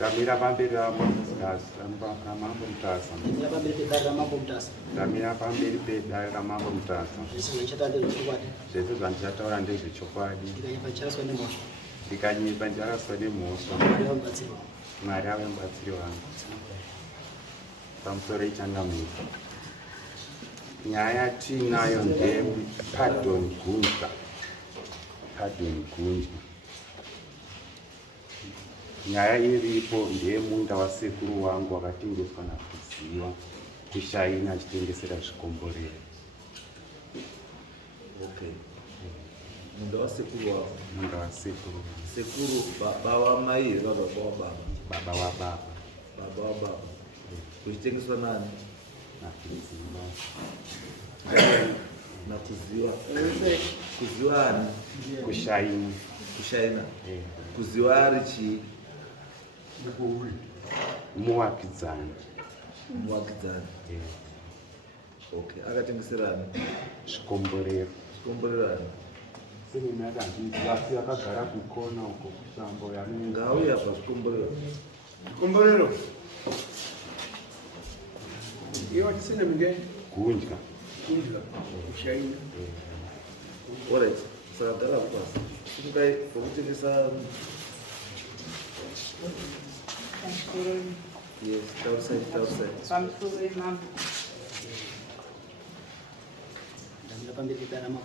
Ramira pamberi ramambo mutasa. Zvese zvandichataura ndezvechokwadi. Ndikanyepa ndiraswa nemhosva. Mwari ave mubatsiri wangu. Pamusoro ichangamuka. Nyaya yatinayo ndepardon gunja. Nyaya iripo ndeyemunda wasekuru wangu wakatengeswa nakuziva kushaina achitengesera zvikomborero. Okay. Munda wasekuru wako? Munda wasekuru. Sekuru baba wamai here baba wababa? Baba wababa. Baba wababa. Kuchitengeswa nani? Nakuziva. Nakuziva. Kuziva ani? Kushaina. Kushaina. Kuziva ari chii? Muwakidzani. Muwakidzani. Okay. Akatengeserani? Zvikomborero. Zvikomborero. Sine nyakandizasi akagara kukona uko kushambo yanenga. Ngauya pa zvikomborero. Zvikomborero. Iwa tisine minge Gunja. Kushaina. Alright. Saka gara pasi. Kukai kokutengesa. Yes, tausai. Pamusoro imambo. Ndamira pamberi pedarama.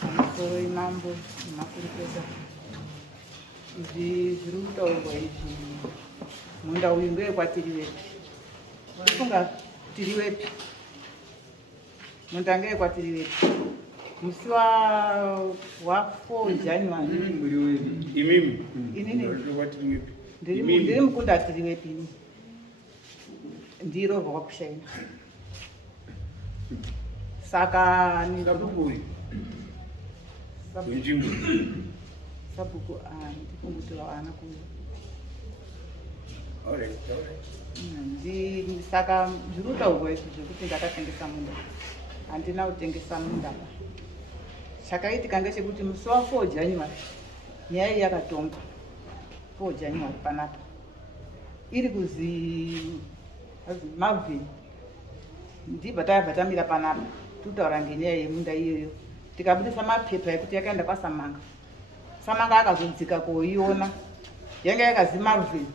Pamusoro imambo nemakurukota. Izvi zviri kutaurwa izvi. Munda uyu ngewekwatiri wepi? Ufunga tiri wepi? Munda ngewekwatiri wepi? Musi wa4 January. Imimi. Inini. Ndiri mukunda tiri wepi ini. Ndiro rwakushaina. Saka ni Sabukuri. Sabuku ndifungutira ana kuyo. Alright. Saka zviri kutaurwa izvi zvekuti ndakatengesa munda. Handina kutengesa munda. Chakaitika ngechekuti musi wa4 January nyaya iyi yakatonga 4 January panapa iri kuzi Marvin ndibva tabva tamira panapa tutaura ngenyaya yemunda iyoyo tikabudisa mapepa ekuti yakaenda kwasamanga. Samanga akazodzika koiona yanga yakazi Marvin,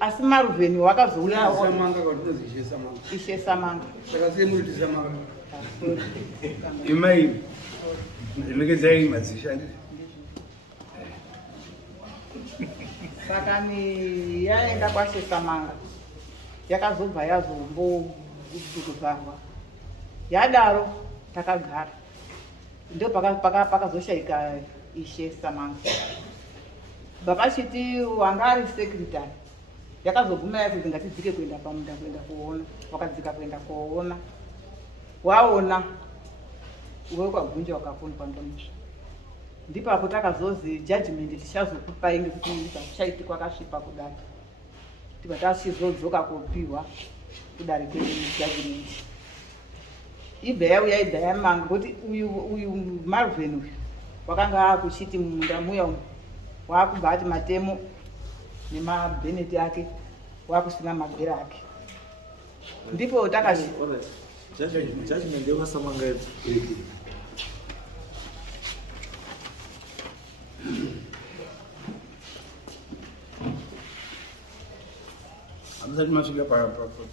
asi Marvin wakazouya Samanga kwatinozi Samanga. Ishe Samanga. Saka sei muri Samanga. Imai. Ndimegezai mazishandi. Saka ni yaenda kwashe Samanga yakazobva yazombokuvarwa yadaro takagara ndo pakazoshaika Ishe Samanga. Baba chiti wanga ari secretary yakazoguma yakuti ngatidzike kuenda pamunda kuenda kuona. Wakadzika kuenda kuona waona uwe kwagunja wakafundwa ndomusha. Ndipo apo takazozi judgment tichazokupai ngekuti chaiti kwakasvipa kudai. Tibva tachizodzoka kopiwa kudari kwejudgment. Ibva yauya ibva yamanga kuti uyu Marvin uyu wakanga akuchiti munda muya umu wakubva ati matemo nemabheneti ake wakusina mabhera ake. Ndipo takashi judgment yakasamanga idzi. Hamsati masvika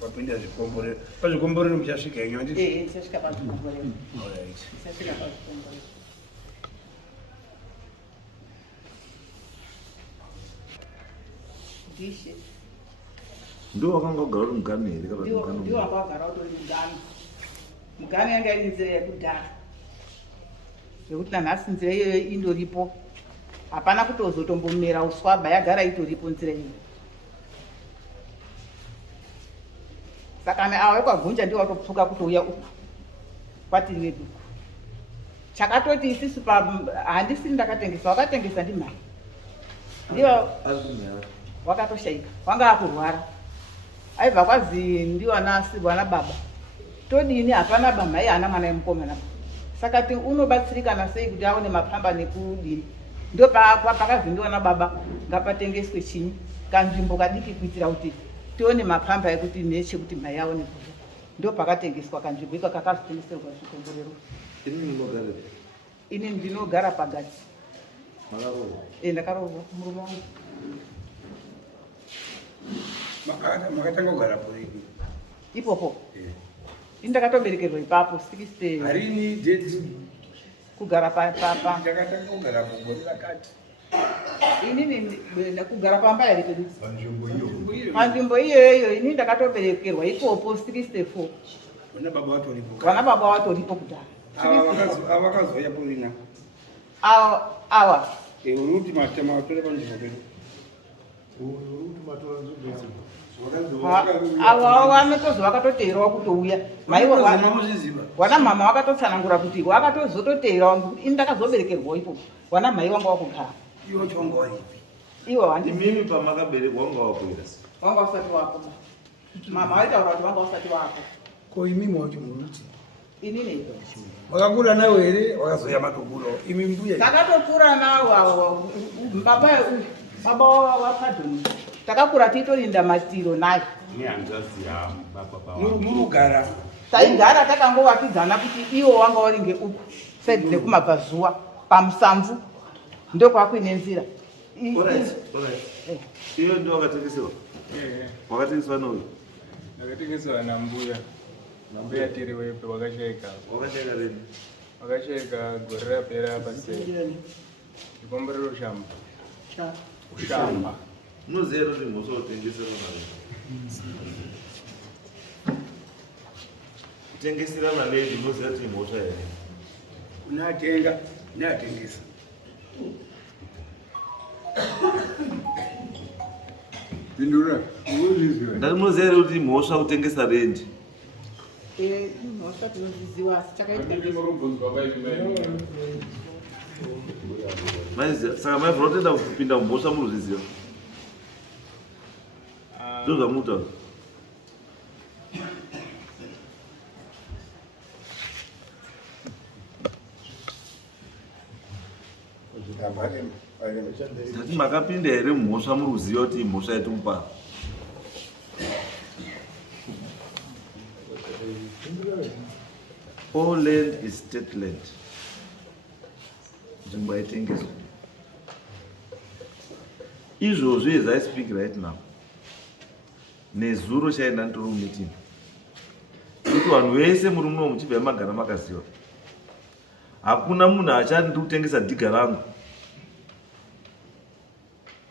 papinda zvikomborero. Pazvikomborero muchasvika henyu handiti? tichasvika pazvikomborero. Alright. Tichasvika pazvikomborero. Dishe. Ndo wakanga ugara uri mugani here kana Ndio mugani? wanga wagara uri mugani. Mugani yanga iri nzira yekudhara. Zvekuti nanhasi nzira iyoyo indoripo. Hapana kutozotombomera uswaba yagara itoripo nzira iyo. Saka awe kwagunja ndiwo watopfuka kutouya uku kwatiri wedu. Chakatoti isisu handisiri ndakatengesa, wakatengesa ndimai. Ndio Azumira. wakatoshaika. Wanga akurwara. aibva kwazi ndiwana asirwa nababa todini hapana bamhai haana mwana wemukomana saka ti unobatsirikana sei kuti aone mapamba nekudini ndo pakazi ndiwana baba ngapatengeswe chinyi kanzvimbo kadiki kuitira kuti tione mapamba ekuti nechekuti mhai aone kudya ndo pakatengeswa kanzvimbo iko kakazotengeserwa zvikomborero. Ini ndinogara paGatsi. Ndakaroorwa murume wangu. Makatanga kugara pori ipopo? Ndakatoberekerwa ipapo 60 harini date kugara pa ndakatanga kugara pogore rakati inini kugara pamba here pedu panzvimbo iyoyo ini ndakatoberekerwa ipopo 64 vana baba vatoripo kudhara avakazoya porina awa uruti matema watore panzvimbo pedu ava vanotozi vakatoteerawo kutouya wana mama vakatotsanangura kuti vakatozototeerawo ngekuti ini ndakazoberekerwawo ipopo wana mai vanga vakugara iwo chonga waipi iwo imimi pamakaberekwa wanga wakwira vanga vasati vapo mama vaitaura kuti vanga vasati vapo ko imimi wacho muruti inini wakakura nawo here wakazoya matokuro imi mbuya takatokura nawo baba vapadhoni takakura tiitorinda matiro naye murugara taigara takangovakidzana kuti iwo wanga waringe uku saidi dzekumabvazuva pamusamvu ndokwakuine nzira iyo ndo wakatengesewa wakatengeswa nouyu ndakatengesewa nambuya nambuya tiri wepe wakashaika rini wakashaika gore rapera pasei chikomborero shamba kushamba munoziva kuti mhosva utengesera kutengeserana nedi munoziva kuti mhosva here unatenga neatengesa pindura ndati munoziva here kuti mhosva kutengesa rendi mhosva tinoziziwa asi chakaitika saka maivhura kutenda kupinda mumhosva munozviziva ndo zvamuta ndati makapinda here mumhosva muri kuziva kuti mhosva yatikupa all land is state land nzvimbo yaitengeswa izvozvi as I speak right now nezuro chaenda ndiri mumeeting kuti vanhu vese muri muno muchibva magara makaziva hakuna munhu achati ndiri kutengesa dhiga rangu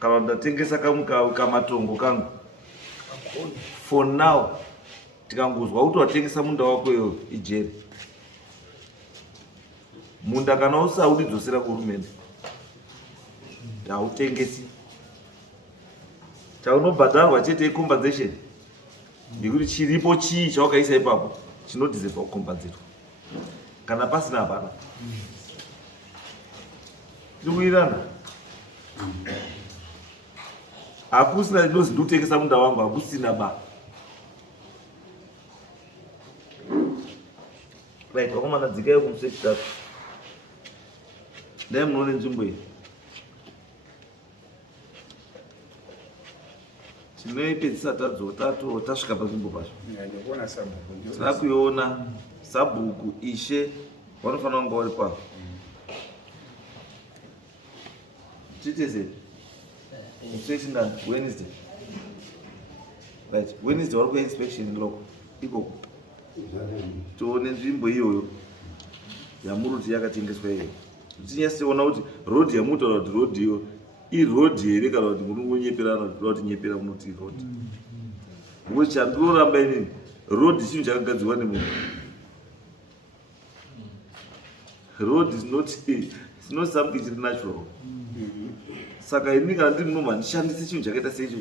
kana ndatengesa kamatongo kangu for now tikangozwa kuti watengesa munda wako iyoyo ijeri munda kana usaudidzosera kuhurumende hautengesi chaunobhadharwa chete compensation ndikuti chiripo chii chawakaisa ipapo chinodhiserwa kukombanzirwa kana pasina hapana tikuirana hakusina inozi ndikutengesa munda wangu hakusina ba right wakomana dzikai kumusechitatu ndai munoone nzvimbo iyi tinoipedzisa tasvika panzvimbo pacho takuiona sabhuku ishe vanofanira kunga vari pavo titeze inspection Wednesday right Wednesday vari kuinspection loko ikoko tione nzvimbo iyoyo yamuruti yakatengeswa iyoyo tinyasiona kuti rodhi yamutaura kuti rodhi iyo irodhi here kana kuti muri kunyeperana kuti nyepera munoti rodhi ngokuti chandoramba inini rodhi chinhu chakagadzirwa nemunhu road is not something chiri natural saka ini kana ndiri munhu handishandisi chinhu chakaita seicho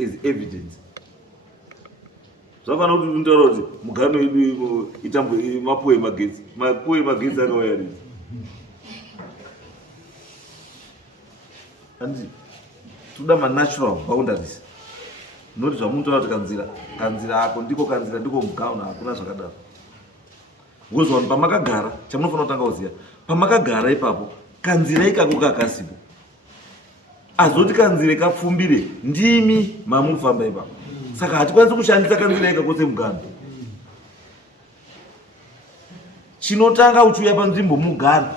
as evidence zvafanira kuti nditaura kuti mugano wedu itambo mapuwe magetsi akauya rini handi toda manatural boundaries noti zvamunotaura kuti kanzira ako ndiko kanzira ndiko mugauna hakuna zvakadaro. Ngozwa pamakagara chamunofanira kutanga kuziya pamakagara ipapo kanzira ikako kakasipo. Azoti kanzira kapfumbire ndimi mamufamba ipapo. Saka hatikwanisi kushandisa kanzira ikako semugana. Chinotanga uchiuya panzvimbo mugana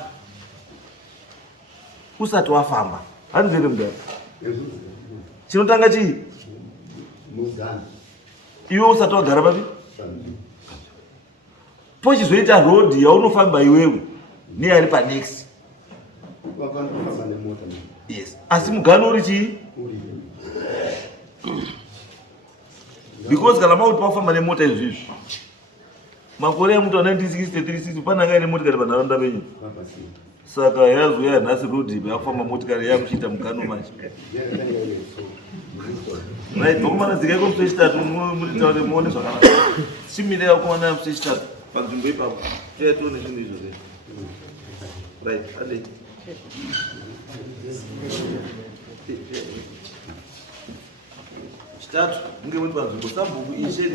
usati wafamba. Hanzvere mugana. Chinotanga chii? Mugana. Iwe usati wagara papi? Pochizoita road yaunofamba iwewe neari panext. Wakandofamba nemota. Yes. Asi mugana uri chii? Because kana mauti pafamba nemota izvizvi makore emutu wa 1963 pananga ine motikari panharaunda penyu. Saka yazoya nhasi road yakufamba motikari yakuchita mugano manje. Right, bokumana dzika iko musi wechitatu muritaure muone zvakanaka. Chimire yakumana musi wechitatu panzvimbo ipapo tione zvinhu izvozvo. Right, ade. Chitatu munge muri panzvimbo sabhuku ishe